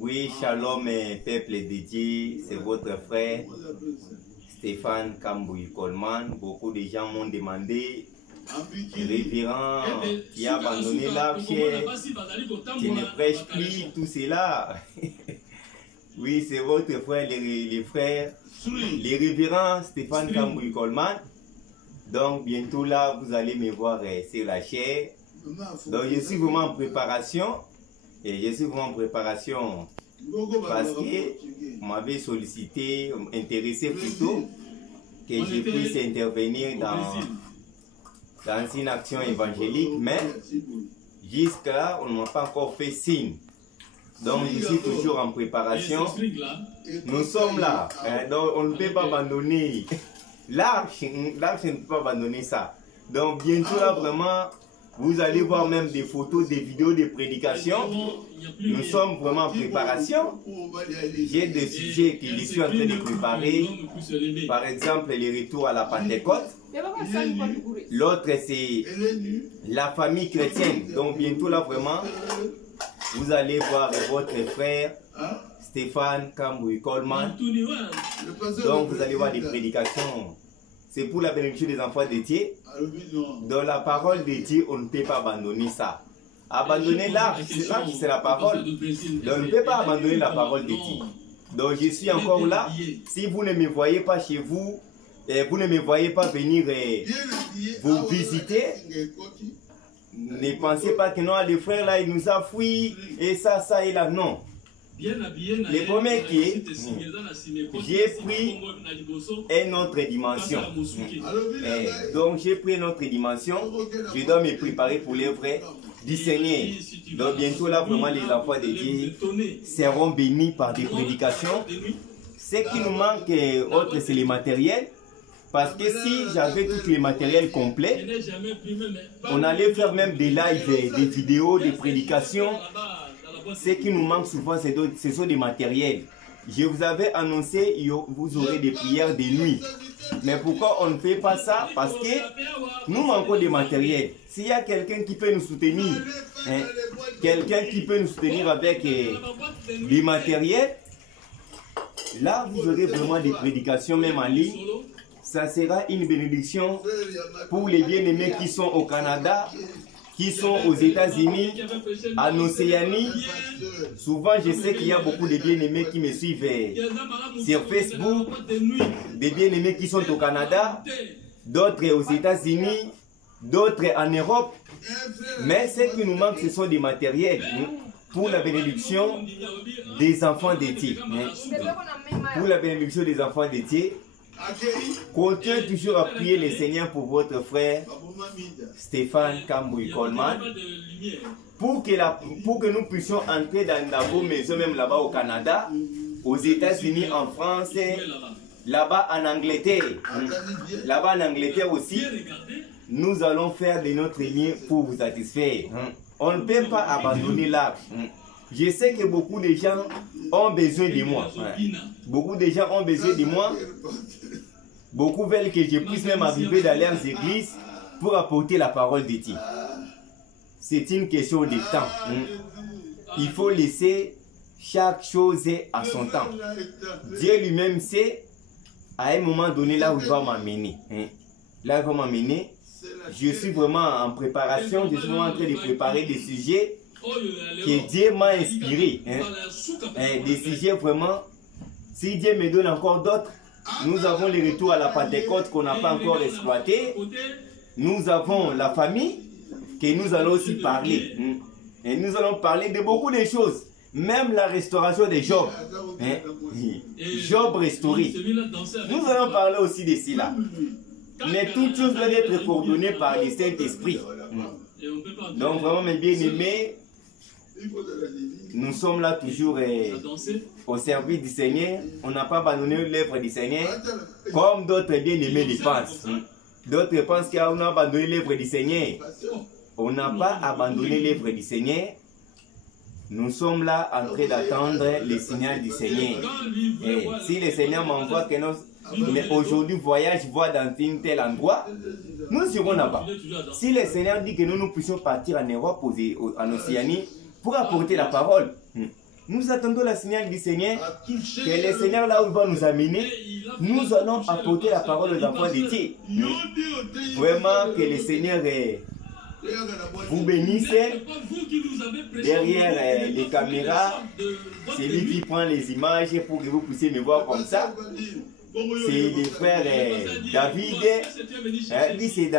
Oui, shalom, peuple dédié, c'est votre frère Stéphane Kambouy Coleman. Beaucoup de gens m'ont demandé, révérend, qui a abandonné l'arche, qui ne prêche plus, tout cela. Oui, c'est votre frère, les frères, les révérends Stéphane Kambouy Coleman. Donc, bientôt là, vous allez me voir sur la chair. Donc, je suis vraiment en préparation. Et je suis vraiment en préparation parce que vous m'avez sollicité, intéressé plutôt, que je puisse intervenir dans une action évangélique, mais jusqu'à là, on ne m'a pas encore fait signe. Donc je suis toujours en préparation. Nous sommes là, donc on ne peut pas abandonner. L'arche ne peut pas abandonner ça. Donc bientôt là, vraiment, vous allez voir même des photos, des vidéos, des prédications. Nous sommes vraiment en préparation. J'ai des sujets que je suis en train de préparer. Par exemple, le retour à la Pentecôte. L'autre, c'est la famille chrétienne. Donc bientôt là, vraiment, vous allez voir votre frère Stéphane Kambouy Coleman. Donc vous allez voir des prédications. C'est pour la bénédiction des enfants de Dieu. Dans la parole de Dieu, on ne peut pas abandonner ça. Abandonner l'arche, c'est la parole. Donc on ne peut pas abandonner la parole de Dieu. Donc je suis encore là. Si vous ne me voyez pas chez vous, et vous ne me voyez pas venir vous visiter, ne pensez pas que non, le frère là, il nous a fui, et ça et là, non. Le premier qui est, j'ai pris une autre dimension. Donc j'ai pris une autre dimension. Je dois me préparer pour l'œuvre du Seigneur. Donc bientôt là, vraiment les enfants de Dieu seront bénis par des prédications. Ce qui nous manque autre, c'est les matériels. Parce que si j'avais tous les matériels complets, on allait faire même des lives, des vidéos, des prédications. Ce qui nous manque souvent, ce sont des matériels. Je vous avais annoncé, vous aurez des prières de nuit. Mais pourquoi on ne fait pas ça? Parce que nous manquons de matériel. S'il y a quelqu'un qui peut nous soutenir, quelqu'un qui peut nous soutenir avec du matériel, là vous aurez vraiment des prédications même en ligne. Ça sera une bénédiction pour les bien-aimés qui sont au Canada, qui sont aux États-Unis, en Océanie. Souvent, je sais qu'il y a beaucoup de bien-aimés qui me suivent sur Facebook, des bien-aimés qui sont au Canada, d'autres aux États-Unis, d'autres en Europe. Mais ce qui nous manque, ce sont des matériels pour la bénédiction des enfants de Dieu. Pour la bénédiction des enfants de Dieu. Continuez toujours à prier le Seigneur pour votre frère Stéphane Kambouy Coleman pour que nous puissions entrer dans vos maisons, même là-bas au Canada, aux États-Unis, en France, là-bas en Angleterre. Là-bas en Angleterre aussi, nous allons faire de notre lien pour vous satisfaire. On ne peut pas abandonner l'arche. Je sais que beaucoup de gens ont besoin de moi. Beaucoup de gens ont besoin de moi. Beaucoup veulent que je puisse même arriver dans leurs églises pour apporter la parole de Dieu. C'est une question de temps. Il faut laisser chaque chose à son temps. Dieu lui-même sait à un moment donné là où il va m'amener. Là, il va m'amener. Je suis vraiment en préparation. Je suis vraiment en train de préparer des sujets que Dieu m'a inspiré. Des sujets vraiment. Si Dieu me donne encore d'autres, nous avons le retour à la Pentecôte qu'on n'a pas encore exploité. Nous avons la famille que nous allons aussi parler. Et nous allons parler de beaucoup de choses. Même la restauration de Job. Job restauré. Nous allons parler aussi de cela. Mais toutes choses doivent être coordonnées par le Saint-Esprit. Donc vraiment mes bien-aimés, nous sommes là toujours au service du Seigneur. On n'a pas abandonné l'œuvre du Seigneur comme d'autres bien-aimés le pensent. D'autres pensent qu'on a abandonné l'œuvre du Seigneur. On n'a pas abandonné l'œuvre du Seigneur. Nous sommes là en train d'attendre le signal du Seigneur. Et si le Seigneur m'envoie que nous aujourd'hui voyage, voit dans un tel endroit, nous irons là-bas. Si le Seigneur dit que nous puissions partir en Europe, en Océanie, pour apporter la parole, Nous attendons la signal du Seigneur, que le Seigneur là où il va nous amener, nous allons apporter la parole aux enfants de Dieu. Vraiment que le Seigneur vous bénisse. Derrière les caméras, c'est lui qui prend les images pour que vous puissiez me voir comme ça. C'est le frère David. Lui c'est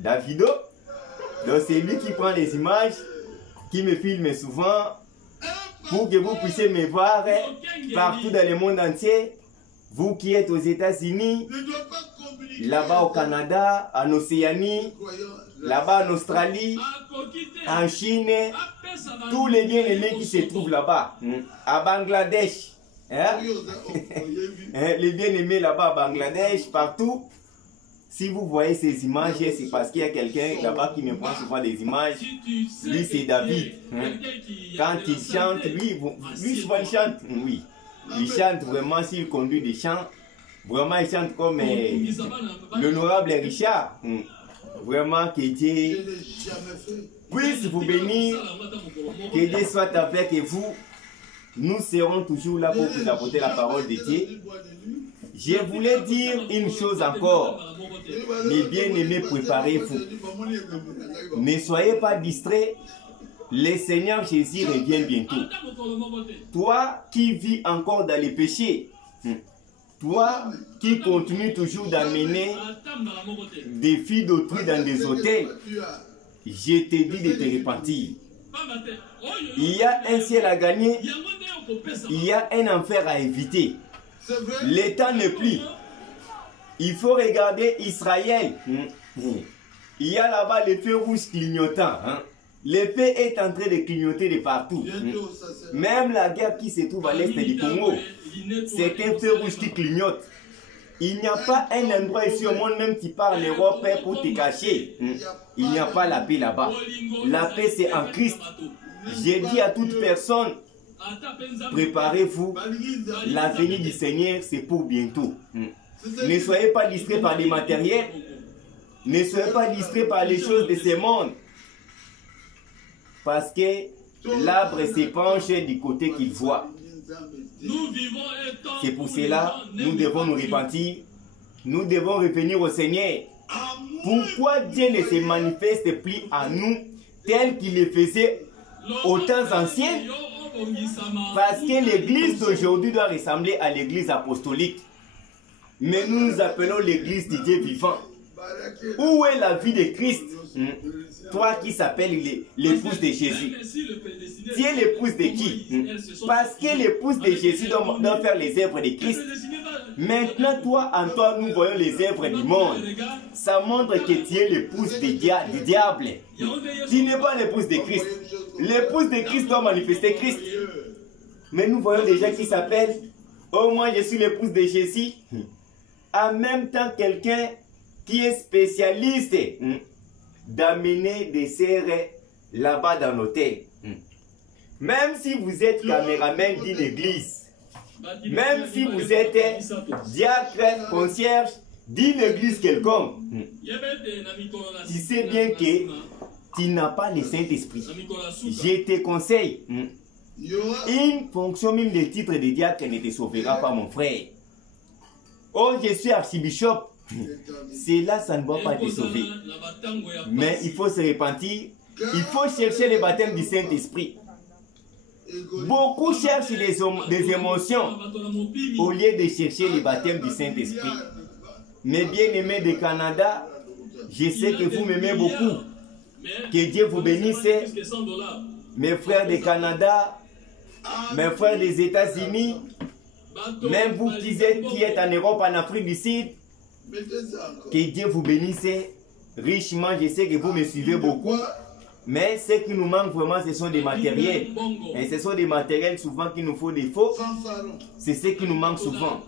Davido. Donc c'est lui qui prend les images, qui me filme souvent pour que vous puissiez me voir partout dans le monde entier. Vous qui êtes aux États-Unis, là-bas au Canada, en Océanie, là-bas en Australie, en Chine, tous les bien-aimés qui se trouvent là-bas, à Bangladesh, les bien-aimés là-bas à Bangladesh, partout. Si vous voyez ces images, c'est parce qu'il y a quelqu'un là-bas qui me prend souvent des images. Lui, c'est David. Quand il chante, lui souvent il chante. Oui. Il chante vraiment, s'il conduit des chants. Vraiment, il chante comme l'honorable Richard. Vraiment, que Dieu puisse vous bénir. Que Dieu soit avec vous. Nous serons toujours là pour vous apporter la parole de Dieu. Je voulais dire une chose encore. Mes bien-aimés, préparez-vous. Ne soyez pas distraits. Le Seigneur Jésus revient bientôt. Toi qui vis encore dans les péchés, toi qui continues toujours d'amener des filles d'autrui dans des hôtels, je te dis de te repentir. Il y a un ciel à gagner, il y a un enfer à éviter. Le temps n'est plus. Il faut regarder Israël. Il y a là-bas le feu rouge clignotant. Le feu est en train de clignoter de partout. Même la guerre qui se trouve à l'est du Congo, c'est un feu rouge qui clignote. Il n'y a pas un endroit ici au monde, même si tu pars l'Europe pour te cacher. Il n'y a pas la paix là-bas. La paix c'est en Christ. J'ai dit à toute personne, préparez-vous, la venue du Seigneur c'est pour bientôt. Ne soyez pas distraits par les matériels, ne soyez pas distraits par les choses de ce monde. Parce que l'arbre se penche du côté qu'il voit. C'est pour cela, nous devons nous repentir, nous devons revenir au Seigneur. Pourquoi Dieu ne se manifeste plus à nous tel qu'il le faisait aux temps anciens? Parce que l'église d'aujourd'hui doit ressembler à l'église apostolique. Mais nous nous appelons l'église du Dieu vivant. Où est la vie de Christ? Toi qui s'appelles l'épouse de Jésus. Tu es l'épouse de qui? Parce que l'épouse de Jésus doit faire les œuvres de Christ. Maintenant, toi, en toi, nous voyons les œuvres du monde. Ça montre que tu es l'épouse du diable. Tu n'es pas l'épouse de Christ. L'épouse de Christ doit manifester Christ. Mais nous voyons des gens qui s'appellent « Oh, moi, je suis l'épouse de Jésus ». En même temps, quelqu'un qui est spécialiste d'amener des sœurs là-bas dans l'hôtel. Même si vous êtes caméraman d'une église, même si vous êtes diacre, concierge d'une église quelconque, tu sais bien que tu n'as pas le Saint-Esprit. Je te conseille, une fonction même de titre de diacre ne te sauvera pas, mon frère. Oh, je suis archibishop. Cela, ça ne va pas te sauver. Mais il faut se repentir. Il faut chercher le baptême du Saint-Esprit. Beaucoup cherchent des émotions au lieu de chercher le baptême du Saint-Esprit. Mes bien-aimés du Canada, je sais que vous m'aimez beaucoup. Que Dieu vous bénisse. Mes frères du Canada, mes frères des États-Unis, même vous qui êtes en Europe, en Afrique du Sud, que Dieu vous bénisse richement. Je sais que vous me suivez beaucoup. Mais ce qui nous manque vraiment, ce sont des matériels. Et ce sont des matériels souvent qui nous font défaut. C'est ce qui nous manque souvent.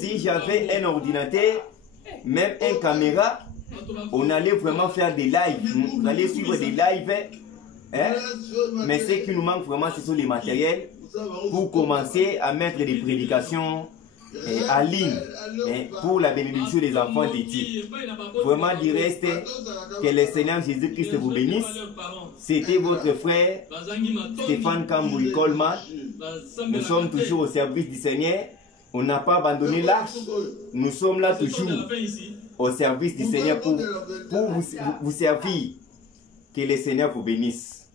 Si j'avais un ordinateur, même une caméra, on allait vraiment faire des lives. Vous allez suivre des lives. Mais ce qui nous manque vraiment, ce sont les matériels pour commencer à mettre des prédications Aline, pour la bénédiction des enfants Titi. Vraiment du reste, que le Seigneur Jésus-Christ vous bénisse. C'était votre frère Stéphane Kambouy Coleman. Nous sommes toujours au service du Seigneur. On n'a pas abandonné l'arche. Nous sommes là toujours au service du Seigneur pour vous servir. Que le Seigneur vous bénisse.